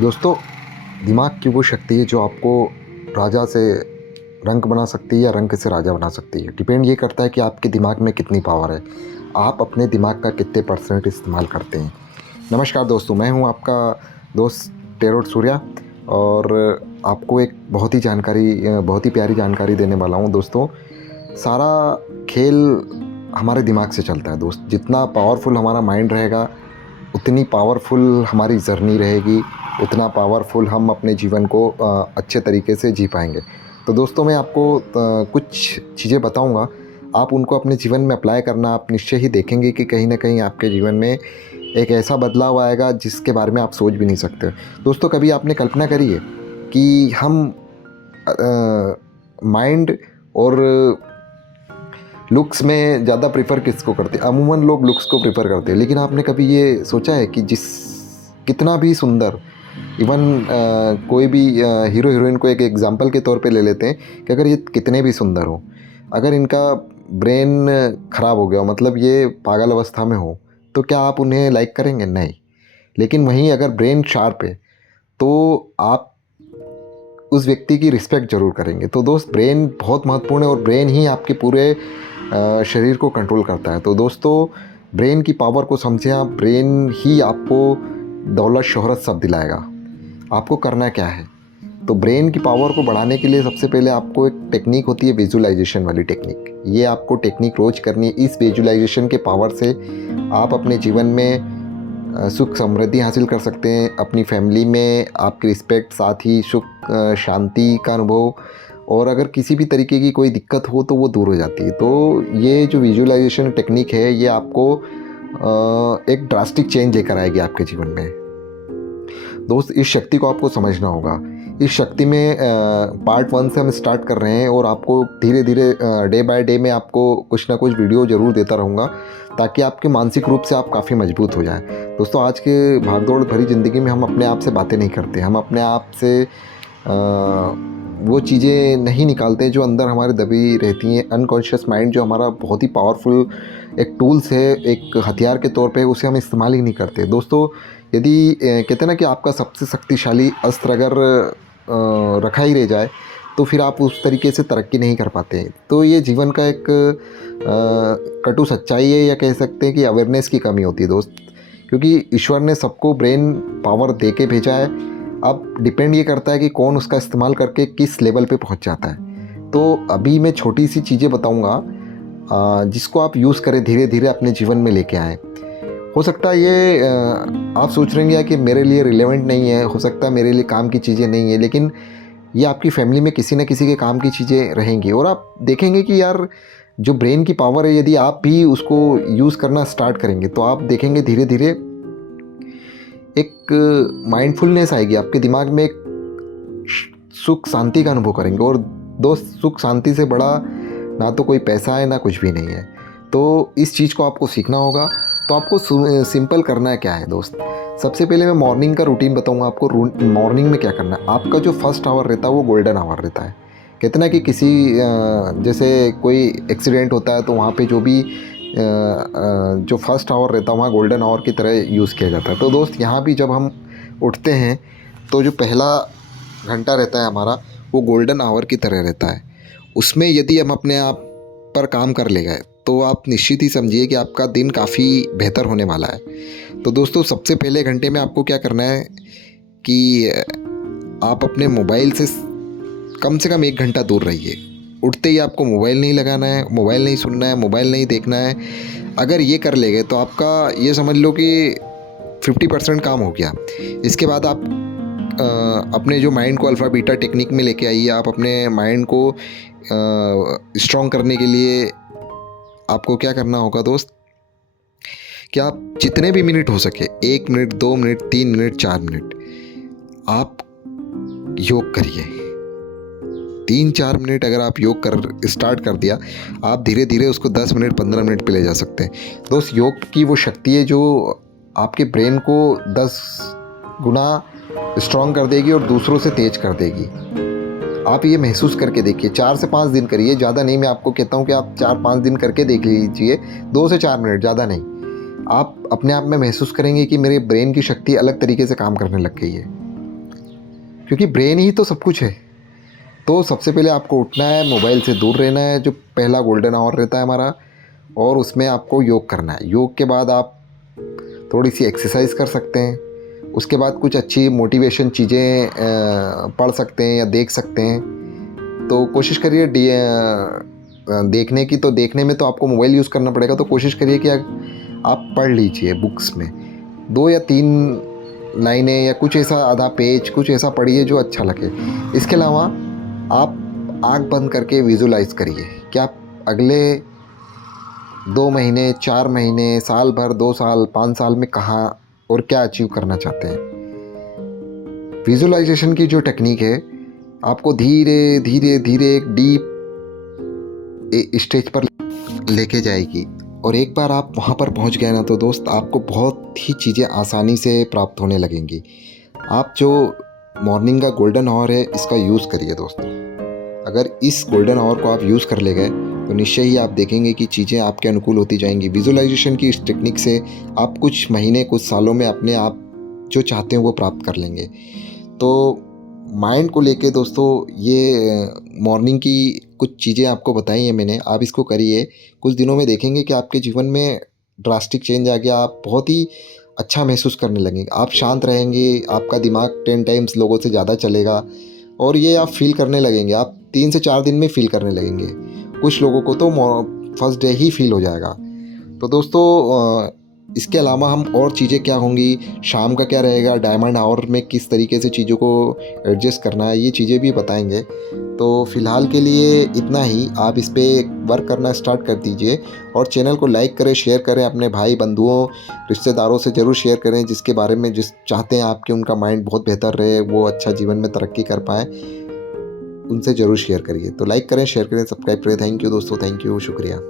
दोस्तों, दिमाग की वो शक्ति है जो आपको राजा से रंक बना सकती है या रंक से राजा बना सकती है। डिपेंड ये करता है कि आपके दिमाग में कितनी पावर है, आप अपने दिमाग का कितने % इस्तेमाल करते हैं। नमस्कार दोस्तों, मैं हूं आपका दोस्त टेरोट सूर्या और आपको एक बहुत ही प्यारी जानकारी देने वाला हूं। दोस्तों, सारा खेल हमारे दिमाग से चलता है दोस्त। जितना पावरफुल हमारा माइंड रहेगा, उतनी पावरफुल हमारी जर्नी रहेगी, उतना पावरफुल हम अपने जीवन को अच्छे तरीके से जी पाएंगे। तो दोस्तों, मैं आपको कुछ चीज़ें बताऊंगा, आप उनको अपने जीवन में अप्लाई करना। आप निश्चय ही देखेंगे कि कहीं ना कहीं आपके जीवन में एक ऐसा बदलाव आएगा जिसके बारे में आप सोच भी नहीं सकते। दोस्तों, कभी आपने कल्पना करी है कि हम माइंड और लुक्स में ज़्यादा प्रेफर किसको करते हैं? अमूमन लोग लुक्स को प्रेफर करते हैं, लेकिन आपने कभी ये सोचा है कि कितना भी सुंदर, इवन कोई भी हीरो हीरोइन को एक एग्जांपल के तौर पे ले लेते हैं कि अगर ये कितने भी सुंदर हो, अगर इनका ब्रेन ख़राब हो गया हो, मतलब ये पागल अवस्था में हो, तो क्या आप उन्हें लाइक करेंगे? नहीं। लेकिन वहीं अगर ब्रेन शार्प है तो आप उस व्यक्ति की रिस्पेक्ट ज़रूर करेंगे। तो दोस्त, ब्रेन बहुत महत्वपूर्ण है और ब्रेन ही आपके पूरे शरीर को कंट्रोल करता है। तो दोस्तों, ब्रेन की पावर को समझें आप। ब्रेन ही आपको दौलत शोहरत सब दिलाएगा। आपको करना क्या है? तो ब्रेन की पावर को बढ़ाने के लिए सबसे पहले आपको एक टेक्निक होती है, विजुअलाइजेशन वाली टेक्निक। ये आपको टेक्निक रोज करनी है। इस विजुअलाइजेशन के पावर से आप अपने जीवन में सुख समृद्धि हासिल कर सकते हैं। अपनी फैमिली में आपकी रिस्पेक्ट, साथ ही सुख शांति का अनुभव, और अगर किसी भी तरीके की कोई दिक्कत हो तो वो दूर हो जाती है। तो ये जो विजुअलाइजेशन टेक्निक है, ये आपको एक ड्रास्टिक चेंज लेकर आएगी आपके जीवन में। दोस्त, इस शक्ति को आपको समझना होगा। इस शक्ति में पार्ट 1 से हम स्टार्ट कर रहे हैं और आपको धीरे धीरे डे बाय डे में आपको कुछ ना कुछ वीडियो ज़रूर देता रहूँगा, ताकि आपके मानसिक रूप से आप काफ़ी मजबूत हो जाएं। दोस्तों, आज के भागदौड़ भरी ज़िंदगी में हम अपने आप से बातें नहीं करते। हम अपने आप से वो चीज़ें नहीं निकालते जो अंदर हमारे दबी रहती हैं। अनकॉन्शियस माइंड जो हमारा बहुत ही पावरफुल एक टूल्स है, एक हथियार के तौर पे, उसे हम इस्तेमाल ही नहीं करते। दोस्तों, यदि कहते हैं ना कि आपका सबसे शक्तिशाली अस्त्र अगर रखा ही रह जाए, तो फिर आप उस तरीके से तरक्की नहीं कर पाते। तो ये जीवन का एक कटु सच्चाई है, या कह सकते हैं कि अवेयरनेस की कमी होती है दोस्त। क्योंकि ईश्वर ने सबको ब्रेन पावर दे के भेजा है। अब डिपेंड ये करता है कि कौन उसका इस्तेमाल करके किस लेवल पे पहुंच जाता है। तो अभी मैं छोटी सी चीज़ें बताऊंगा जिसको आप यूज़ करें, धीरे धीरे अपने जीवन में लेके आएँ। हो सकता है ये आप सोच रहे हैं कि मेरे लिए रिलेवेंट नहीं है, हो सकता है मेरे लिए काम की चीज़ें नहीं है, लेकिन ये आपकी फैमिली में किसी न किसी के काम की चीज़ें रहेंगी। और आप देखेंगे कि यार, जो ब्रेन की पावर है, यदि आप भी उसको यूज़ करना स्टार्ट करेंगे तो आप देखेंगे धीरे धीरे एक माइंडफुलनेस आएगी आपके दिमाग में, एक सुख शांति का अनुभव करेंगे। और दोस्त, सुख शांति से बड़ा ना तो कोई पैसा है, ना कुछ भी नहीं है। तो इस चीज़ को आपको सीखना होगा। तो आपको सिंपल करना है क्या है दोस्त? सबसे पहले मैं मॉर्निंग का रूटीन बताऊंगा आपको। मॉर्निंग में क्या करना है, आपका जो फर्स्ट आवर रहता है वो गोल्डन आवर रहता है। कहते ना कि किसी जैसे कोई एक्सीडेंट होता है तो वहाँ पे जो भी जो फर्स्ट आवर रहता है वहाँ गोल्डन आवर की तरह यूज़ किया जाता है। तो दोस्त, यहाँ भी जब हम उठते हैं तो जो पहला घंटा रहता है हमारा, वो गोल्डन आवर की तरह रहता है। उसमें यदि हम अपने आप पर काम कर ले गए तो आप निश्चित ही समझिए कि आपका दिन काफ़ी बेहतर होने वाला है। तो दोस्तों, सबसे पहले घंटे में आपको क्या करना है कि आप अपने मोबाइल से कम 1 घंटा दूर रहिए। उठते ही आपको मोबाइल नहीं लगाना है, मोबाइल नहीं सुनना है, मोबाइल नहीं देखना है। अगर ये कर ले गए तो आपका ये समझ लो कि 50% काम हो गया। इसके बाद आप अपने जो माइंड को अल्फ़ा बीटा टेक्निक में लेके आइए। आप अपने माइंड को स्ट्रॉन्ग करने के लिए आपको क्या करना होगा दोस्त, कि आप जितने भी मिनट हो सके, 1 मिनट, 2 मिनट, 3 मिनट, 4 मिनट, आप योग करिए। 3-4 मिनट अगर आप योग कर स्टार्ट कर दिया, आप धीरे धीरे उसको 10 मिनट, 15 मिनट पे ले जा सकते हैं। दोस्त, योग की वो शक्ति है जो आपके ब्रेन को 10 गुना स्ट्रॉन्ग कर देगी और दूसरों से तेज कर देगी। आप ये महसूस करके देखिए। 4 से 5 दिन करिए, ज़्यादा नहीं। मैं आपको कहता हूँ कि आप 4-5 दिन करके देख लीजिए, 2 से 4 मिनट, ज़्यादा नहीं। आप अपने आप में महसूस करेंगे कि मेरे ब्रेन की शक्ति अलग तरीके से काम करने लग गई है। क्योंकि ब्रेन ही तो सब कुछ है। तो सबसे पहले आपको उठना है, मोबाइल से दूर रहना है, जो पहला गोल्डन आवर रहता है हमारा, और उसमें आपको योग करना है। योग के बाद आप थोड़ी सी एक्सरसाइज कर सकते हैं। उसके बाद कुछ अच्छी मोटिवेशन चीज़ें पढ़ सकते हैं या देख सकते हैं। तो कोशिश करिए देखने की, तो देखने में तो आपको मोबाइल यूज़ करना पड़ेगा, तो कोशिश करिए कि आप पढ़ लीजिए बुक्स में 2 या 3 लाइनें या कुछ ऐसा आधा पेज, कुछ ऐसा पढ़िए जो अच्छा लगे। इसके अलावा आप आँख बंद करके विजुलाइज़ करिए कि आप अगले 2 महीने, 4 महीने, साल भर, 2 साल, 5 साल में कहाँ और क्या अचीव करना चाहते हैं। विजुअलाइजेशन की जो टेक्निक है आपको धीरे धीरे धीरे एक डीप स्टेज पर लेके जाएगी, और एक बार आप वहाँ पर पहुँच गए ना, तो दोस्त आपको बहुत ही चीज़ें आसानी से प्राप्त होने लगेंगी। आप जो मॉर्निंग का गोल्डन आवर है, इसका यूज़ करिए दोस्तों। अगर इस गोल्डन आवर को आप यूज़ कर ले गए तो निश्चय ही आप देखेंगे कि चीज़ें आपके अनुकूल होती जाएंगी। विजुअलाइजेशन की इस टेक्निक से आप कुछ महीने, कुछ सालों में अपने आप जो चाहते हैं वो प्राप्त कर लेंगे। तो माइंड को लेके दोस्तों ये मॉर्निंग की कुछ चीज़ें आपको बताई हैं मैंने, आप इसको करिए। कुछ दिनों में देखेंगे कि आपके जीवन में ड्रास्टिक चेंज आ गया, आप बहुत ही अच्छा महसूस करने लगेंगे, आप शांत रहेंगे, आपका दिमाग 10 टाइम्स लोगों से ज़्यादा चलेगा, और ये आप फील करने लगेंगे। आप 3 से 4 दिन में फील करने लगेंगे। कुछ लोगों को तो फर्स्ट डे ही फील हो जाएगा। तो दोस्तों इसके अलावा हम और चीज़ें क्या होंगी, शाम का क्या रहेगा, डायमंड आवर में किस तरीके से चीज़ों को एडजस्ट करना है, ये चीज़ें भी बताएंगे। तो फ़िलहाल के लिए इतना ही। आप इस पर वर्क करना स्टार्ट कर दीजिए, और चैनल को लाइक करें, शेयर करें, अपने भाई बंधुओं, रिश्तेदारों से ज़रूर शेयर करें, जिसके बारे में जिस चाहते हैं आपके उनका माइंड बहुत बेहतर रहे, वो अच्छा जीवन में तरक्की कर पाएँ, उनसे ज़रूर शेयर करिए। तो लाइक करें, शेयर करें, सब्सक्राइब करें। थैंक यू दोस्तों, थैंक यू, शुक्रिया।